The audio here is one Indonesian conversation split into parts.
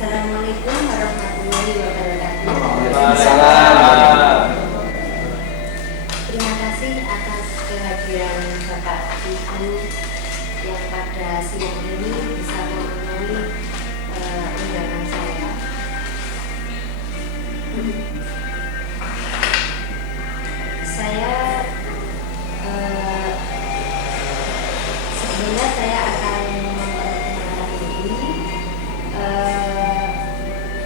Assalamualaikum warahmatullahi wabarakatuh. Waalaikumsalam. Terima kasih atas kehadiran Bapak Ibu yang pada siang ini bisa memenuhi undangan saya. Sebenarnya saya akan memperkenalkan diri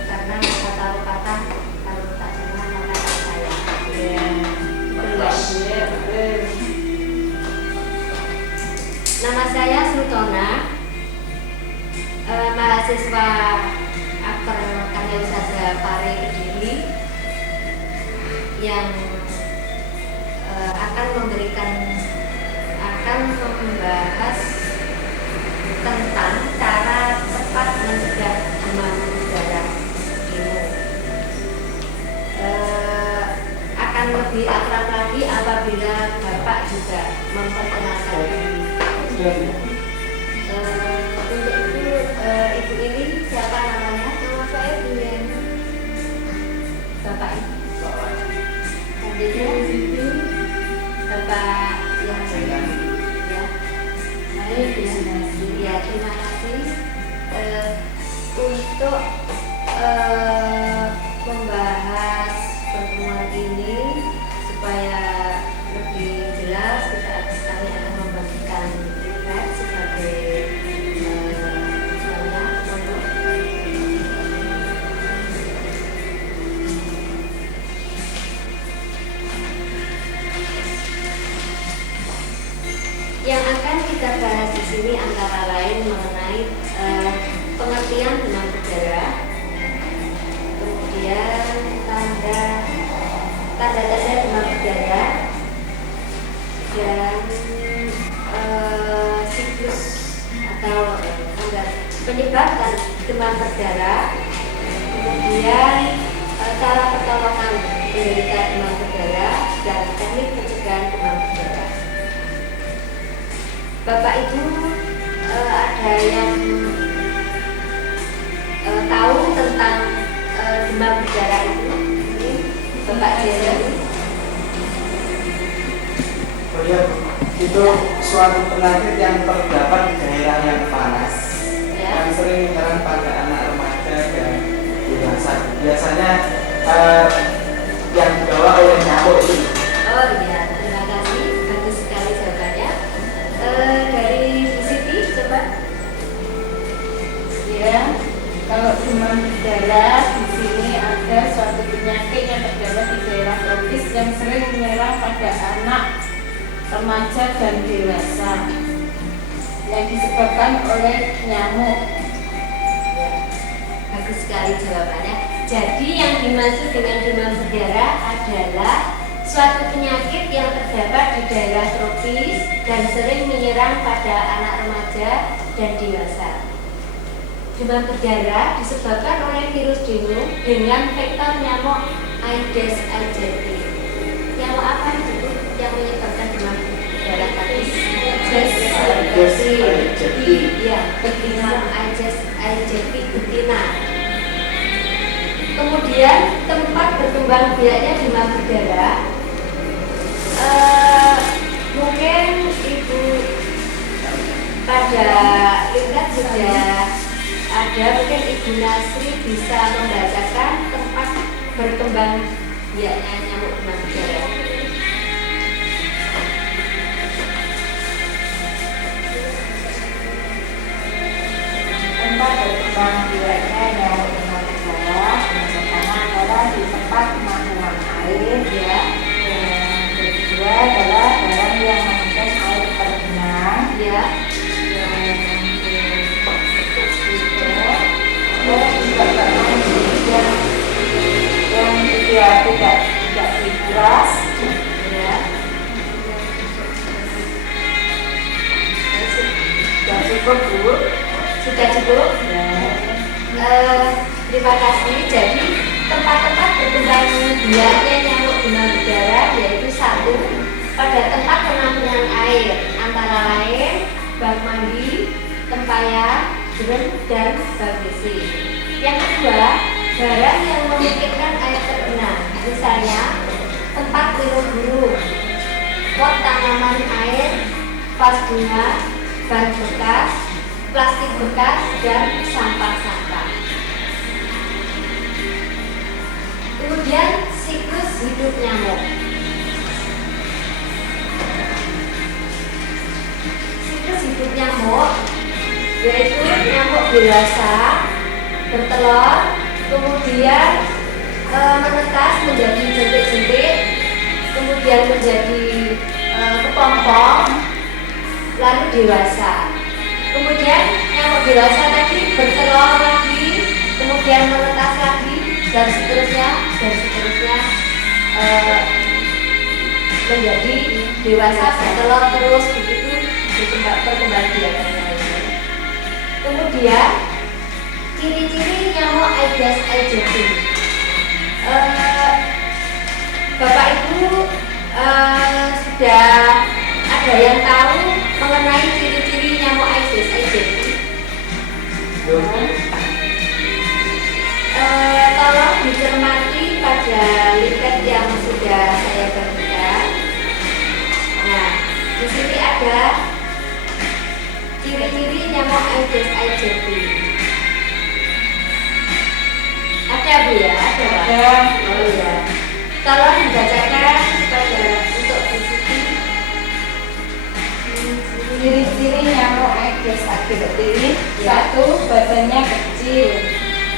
karena kata pepatah kalau tak kenal maka tak sayang. Nama saya Sultona, mahasiswa aktor karya usaha Pare Kediri yang akan membahas tentang cara tepat mencegah demam berdarah ini. Akan lebih akrab lagi apabila Bapak juga memperkenalkan diri. Untuk itu Ibu ini siapa namanya? Nama saya Dian. Bapak ini. Selanjutnya itu Bapak yang ya. Baik, ya, terima kasih untuk membahas pertemuan ini supaya lebih jelas kami akan membagikan slide sebagai yang akan kita bahas di sini antara lain mengenai pengertian demam berdarah, kemudian tanda-tanda demam berdarah, dan siklus atau penyebab demam berdarah, kemudian cara pertolongan penderita demam berdarah dan teknik pencegahan demam berdarah. Bapak Ibu ada yang tahu tentang demam berdarah itu? Ini Bapak Jeremy. Oh iya, itu suatu penyakit yang terdapat di daerah yang panas, yang sering menyerang pada anak remaja dan dewasa. Biasanya yang dibawa oleh nyamuk ini. Oh iya, terima kasih, bagus sekali jawabannya. Dari Bu Siti, coba. Ya, kalau demam berdarah di sini ada suatu penyakit yang terdapat di daerah tropis yang sering menyerang pada anak, remaja dan dewasa yang disebabkan oleh nyamuk. Ya, bagus sekali jawabannya. Jadi yang dimaksud dengan demam berdarah adalah suatu penyakit yang terdapat di daerah tropis dan sering menyerang pada anak remaja dan dewasa. Demam berdarah disebabkan oleh virus dengue dengan vektor nyamuk Aedes aegypti. Nyamuk apa itu yang menyebabkan demam berdarah tadi? Aedes aegypti. Iya, betina Aedes aegypti betina. Kemudian tempat berkembang biaknya demam berdarah. Mungkin Ibu pada lihat sudah ada, mungkin Ibu Nasri bisa membacakan tempat berkembang biaknya nyamuk demam berdarah. Tempat berkembang biaknya nyamuk demam berdarah yang pertama adalah di tempat pemanaman air, ya. Yang kedua adalah barang yang mengandung air terbenam, Ya, yang dia tidak dikuras, ya. sudah cukup Bu. Sudah cukup? Ya. Terima kasih. Jadi tempat-tempat berkembang biaknya nyamuk demam berdarah yaitu satu, pada tempat penampungan air antara lain bak mandi, tempayan, drum, dan bak besi. Yang kedua, barang yang memungkinkan air tergenang, misalnya tempat minum burung, pot tanaman air, vas bunga, ban bekas, plastik bekas, dan sampah-sampah. Kemudian siklus hidup nyamuk. Siklus hidup nyamuk yaitu nyamuk dewasa bertelur, kemudian menetas menjadi jentik-jentik, kemudian menjadi kepompong, lalu dewasa. Kemudian nyamuk dewasa tadi bertelur lagi, kemudian menetas lagi, dan seterusnya menjadi dewasa, bertelur terus begitu perkembangbiakannya. Kemudian ciri-ciri nyamuk Aedes aegypti. Bapak Ibu sudah ada yang tahu mengenai ciri-ciri nyamuk Aedes aegypti? Tolong dicermati pada leaflet yang sudah saya bagikan. Nah, di sini ada ciri-ciri nyamuk Aedes aegypti. Ada Bu ya? Ada. Oh ya. Tolong dibacakan untuk Bu Siti. Ciri-ciri nyamuk Aedes aegypti. 1. Badannya kecil.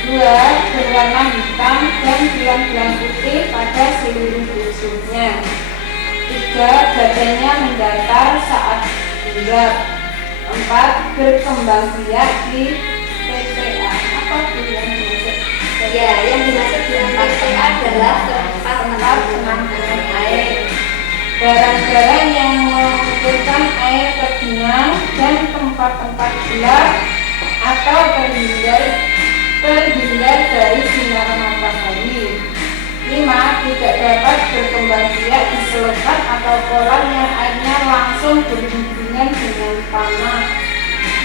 2. Berwarna hitam dan belang-belang putih pada seluruh tubuhnya. 3. Badannya mendatar saat hinggap. 4. Berkembang biak di TPA. Apa itu yang dimaksud? Ya, yang dimaksud dengan TPA adalah tempat penampungan air. Barang-barang yang mengumpulkan air tergenang dan tempat-tempat gelap atau terhindar dari sinar matahari. 5. Tidak dapat berkembang biak di selokan atau kolam yang airnya langsung berhubungan dengan tanah.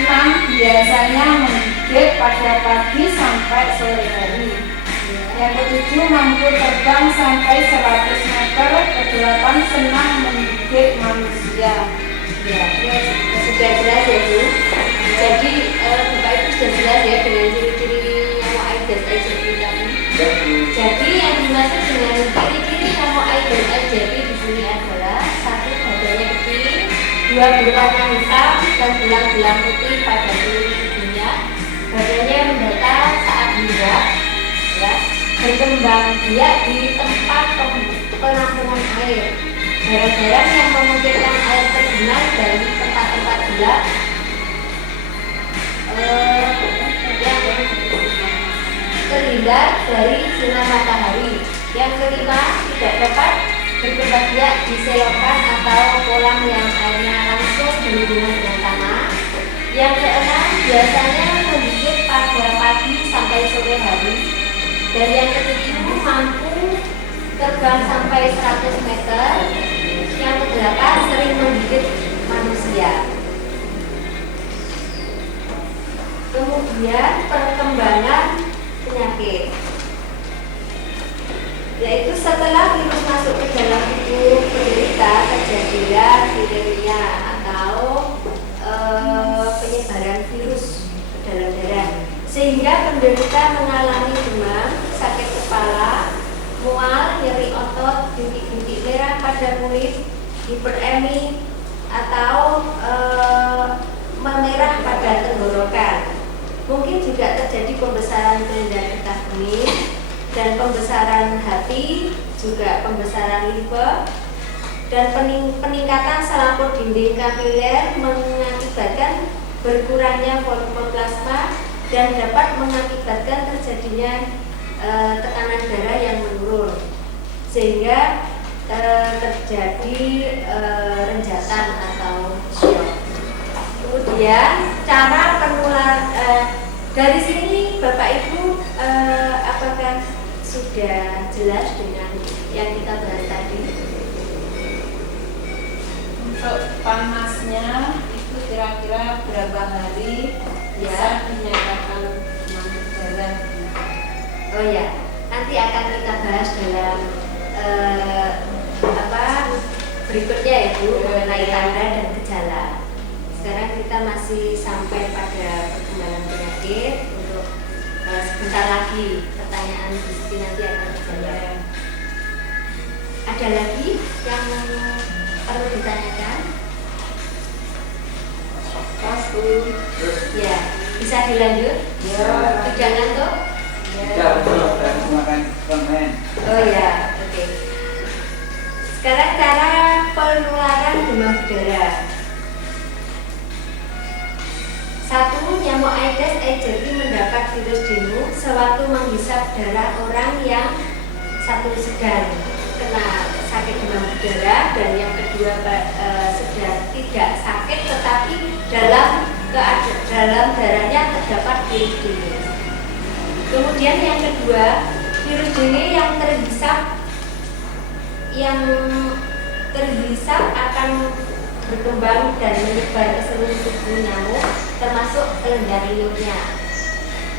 6. Biasanya menggigit pada pagi sampai sore hari. Yang ke-7, mampu terbang sampai 100 meter. Ke-8, senang menggigit manusia. Ya, sudah jelas ya Bu. Jadi Bapak Ibu sudah jelas ya dengan ciri-ciri nyamuk Aedes aegypti tadi. Jadi yang dimaksud dengan ciri-ciri nyamuk Aedes aegypti di sini adalah 1. Badannya kecil, 2. berwarna hitam dan belang-belang putih pada seluruh tubuhnya, badannya mendatar saat hinggap, ya, berkembang biak di tempat penampungan air. Barang-barang yang memungkinkan air tergenang dari tempat-tempat gelap, yang terhindar dari sinar matahari. Yang kelima, tidak dapat berkembang biak di selokan atau kolam yang airnya langsung berhubungan dengan tanah. Yang keenam, biasanya menggigit pada pagi sampai sore hari. Dan yang ketujuh, mampu terbang sampai 100 meter. Yang kedelapan, sering menggigit manusia. Kemudian perkembangan penyakit, yaitu setelah virus masuk ke dalam tubuh penderita terjadilah viremia atau penyebaran virus ke dalam darah, sehingga penderita mengalami demam, sakit kepala, mual, nyeri otot, bintik-bintik merah pada kulit, hiperemi atau memerah pada tenggorokan. Mungkin juga terjadi pembesaran kelenjar getah bening dan pembesaran hati, juga pembesaran limfe, dan peningkatan salapur dinding kapiler mengakibatkan berkurangnya volume plasma dan dapat mengakibatkan terjadinya tekanan darah yang menurun, sehingga terjadi renjatan atau shock. Kemudian cara penularan dari sini Bapak Ibu apakah sudah jelas dengan yang kita bahas tadi? Untuk panasnya itu kira-kira berapa hari bisa dinyatakan demam berdarah? akan kita bahas dalam berikutnya, yaitu mengenai tanda dan gejala. Sekarang kita masih sampai pada perkembangan penyakit. Untuk sebentar lagi pertanyaan Bu Siti nanti akan dijawab. Ada lagi yang perlu ditanyakan? Ya, bisa dilanjut? Tidak ngantuk? Tidak, dan makan permen. Oh ya, oke. Sekarang cara penularan demam berdarah. 1. Nyamuk Aedes aegypti mendapat virus dengue sewaktu menghisap darah orang yang satu sedang kena sakit demam berdarah, dan yang kedua sedang tidak sakit tetapi dalam darahnya terdapat virus dengue. Kemudian yang kedua, virus dengue yang terhisap akan berkembang dan menyebar ke seluruh tubuh nyamuk, termasuk kelenjar liurnya.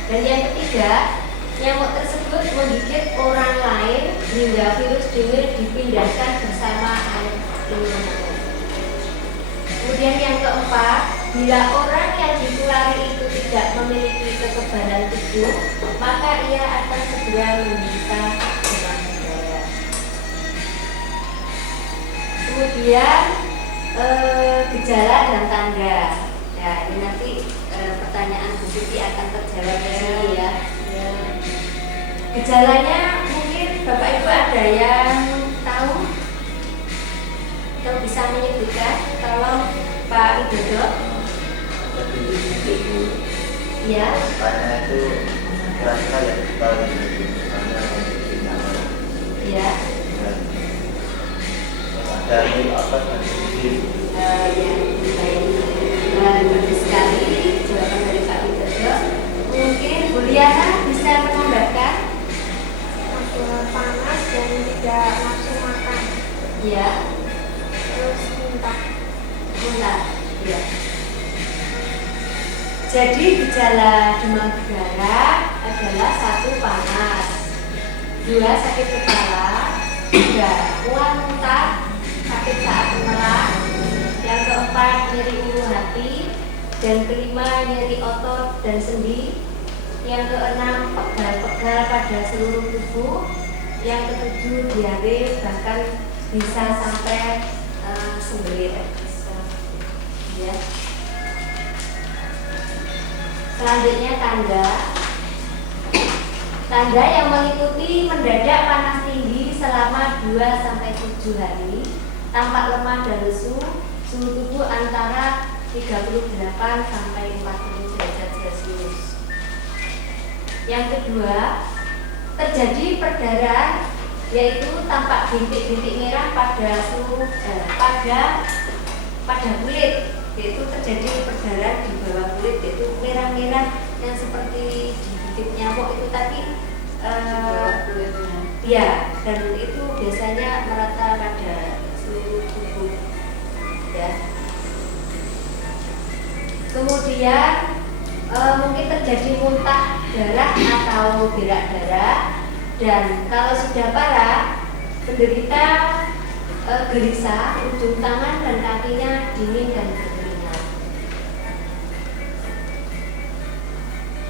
Dan yang ketiga, nyamuk tersebut menggigit orang lain hingga virus dengue dipindahkan bersama air liur nyamuk. Kemudian yang keempat, bila orang yang ditulari itu tidak memiliki kekebalan tubuh, maka ia akan segera menderita demam berdarah. Kemudian gejala dan tanda. Ya, ini nanti pertanyaan Bu Siti akan terjawab di sini ya. Gejalanya mungkin Bapak Ibu ada yang tahu atau bisa menyebutkan? Tolong Pak Widodo. Ya. Tanya itu kira-kira ya kita misalnya Ya. dari apa dari Ya, baik. Bagus sekali jawaban dari Pak Widodo. Mungkin Bu Liana bisa menambahkan? Panas dan tidak nafsu makan, Ya. terus muntah. Muntah. Ya. Jadi gejala demam berdarah adalah 1. Panas, 2. Sakit kepala, 3. Mual muntah, sakit saat memerah, yang keempat nyeri ulu hati, dan kelima nyeri otot dan sendi, yang keenam pegal-pegal pada seluruh tubuh, yang ketujuh diare, bahkan bisa sampai sembelit. Ya. Selanjutnya tanda yang meliputi mendadak panas tinggi selama 2-7 hari, tampak lemah dan lesu, suhu tubuh antara 38 sampai 40 derajat Celcius. Yang kedua, terjadi perdarahan, yaitu tampak bintik-bintik merah pada kulit, yaitu terjadi perdarahan di bawah kulit, yaitu merah-merah yang seperti digigit nyamuk itu, tapi ya, dan itu biasanya merata pada seluruh tubuh ya. Kemudian mungkin terjadi muntah darah atau berak darah, dan kalau sudah parah penderita gelisah, ujung tangan dan kakinya dingin dan berkeringat.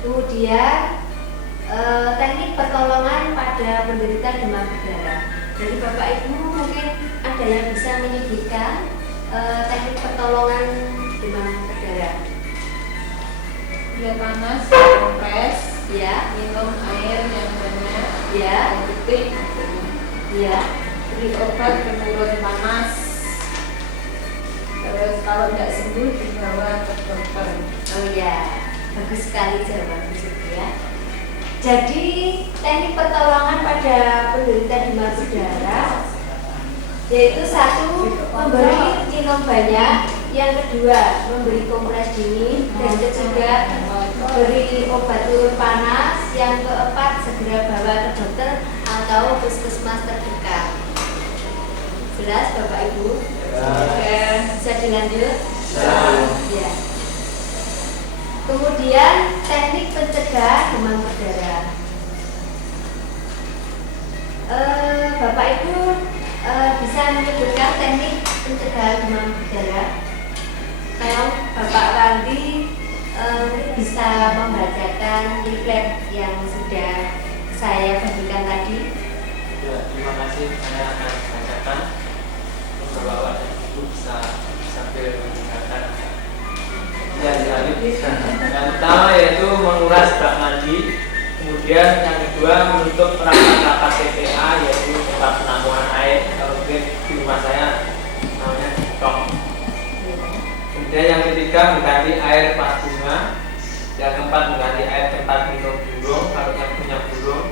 Kemudian teknik pertolongan pada penderita demam berdarah. Jadi Bapak Ibu mungkin ada yang bisa menyebutkan teknik pertolongan demam berdarah. Bila panas, kompres, Ya, minum air yang banyak, ya, putih, ya, beri obat penurun panas. Terus kalau tidak sembuh dibawa ke dokter. oh ya, bagus sekali jawaban Bu Siti ya. Jadi teknik pertolongan pada penderita demam berdarah yaitu 1. Memberi minum banyak, yang kedua memberi kompres dingin, dan ketiga beri obat turun panas, yang keempat segera bawa ke dokter atau puskesmas terdekat. Jelas Bapak Ibu? Oke, bisa dilanjut? Ya. Kemudian teknik pencegah demam berdarah. membacakan leaflet yang sudah saya bagikan tadi? Ya, terima kasih. Saya akan bacakan untuk Bapak dan Ibu bisa sambil mendengarkan. Ya, dilanjut. Yang pertama yaitu menguras bak mandi. Kemudian yang kedua menutup rapat-rapat TPA yaitu tempat penampungan air. Kalau mungkin di rumah saya namanya tong. Kemudian yang ketiga mengganti air pas bunga. Yang keempat mengganti air tempat minum burung kalau yang punya burung.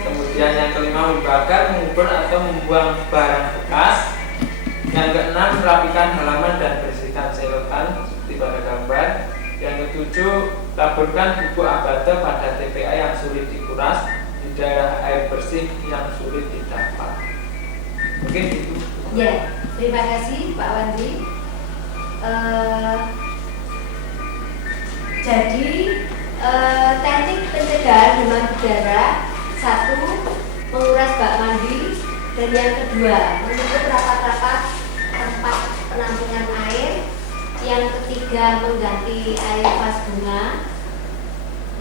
Kemudian yang kelima membakar, mengubur atau membuang barang bekas. Yang keenam merapikan halaman dan bersihkan selokan seperti pada gambar. Yang ketujuh taburkan bubuk abate pada TPA yang sulit dikuras di daerah air bersih yang sulit didapat. Mungkin itu. Ya, terima kasih Pak Wandi. Jadi teknik pencegahan demam berdarah, satu, menguras bak mandi, dan yang kedua menutup rapat-rapat tempat penampungan air, yang ketiga mengganti air vas bunga,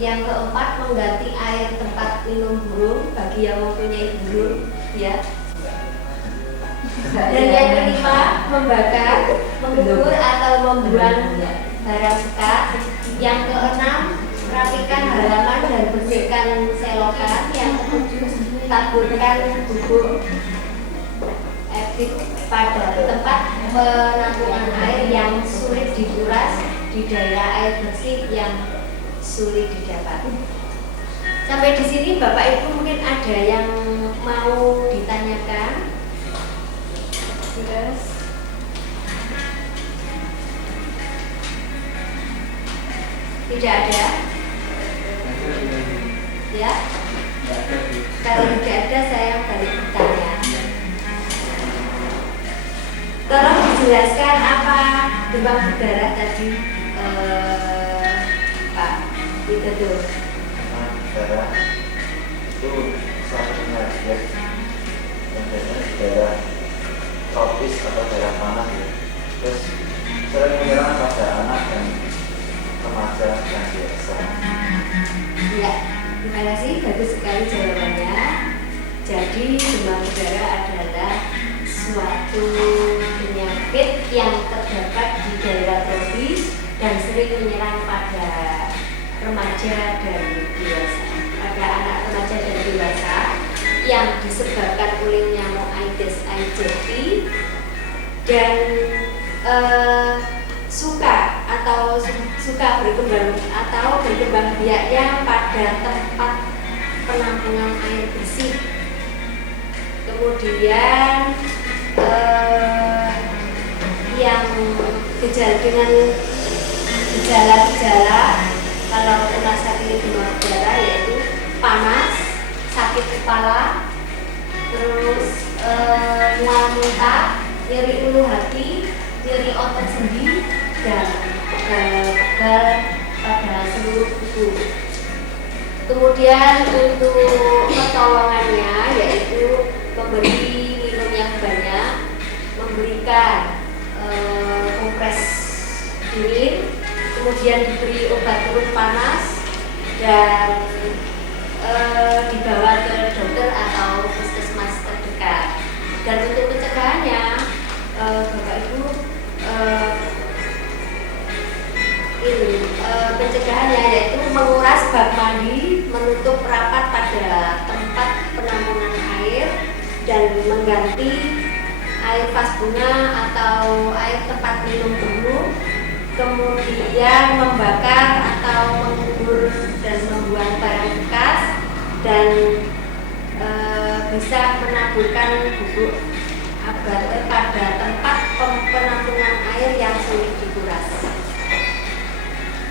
yang keempat mengganti air tempat minum burung bagi yang mempunyai burung, ya. Dan yang kelima membakar, mengubur atau membuang barang bekas. Yang keenam rapikan halaman dan bersihkan selokan. Yang ketujuh taburkan bubuk aktif pada tempat penampungan air yang sulit dikuras di daerah air bersih yang sulit didapat. Sampai di sini Bapak Ibu mungkin ada yang mau ditanyakan? Yes. Tidak ada? Ya? Kalau tidak ada saya balik bertanya. Tolong dijelaskan apa demam berdarah tadi, Pak Widodo. Demam berdarah itu suatu penyakit yang biasanya di daerah tropis atau daerah panas ya. Terus sering menyerang pada anak dan remaja dan dewasa. Ya, terima kasih, bagus sekali jawabannya. Jadi demam berdarah adalah suatu penyakit yang terdapat di daerah tropis dan sering menyerang pada remaja dan dewasa, pada anak remaja dan dewasa, yang disebabkan oleh nyamuk Aedes aegypti dan suka berkembang biaknya pada tempat penampungan air bersih. Kemudian yang dengan gejala-gejala kalau kena sakit demam berdarah yaitu panas, sakit kepala, terus mual muntah, nyeri ulu hati, nyeri otot sendi, dan pegal pada seluruh tubuh. Kemudian untuk pertolongannya yaitu memberi minum yang banyak, memberikan kompres dingin, kemudian diberi obat turun panas, dan dibawa ke dokter atau puskesmas terdekat. Dan untuk pencegahannya, Bapak Ibu, pencegahannya yaitu menguras bak mandi, menutup rapat pada tempat penampungan air, dan mengganti air vas bunga atau air tempat minum burung, kemudian membakar atau mengubur dan membuang barang bekas, dan bisa menaburkan bubuk abate pada tempat penampungan air yang sulit dikuras.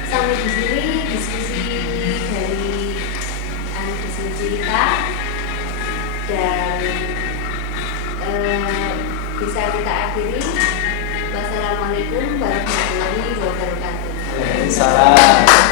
Sampai di sini diskusi dari diskusi kita, dan bisa kita akhiri. Wassalamualaikum warahmatullahi wabarakatuh. Salam.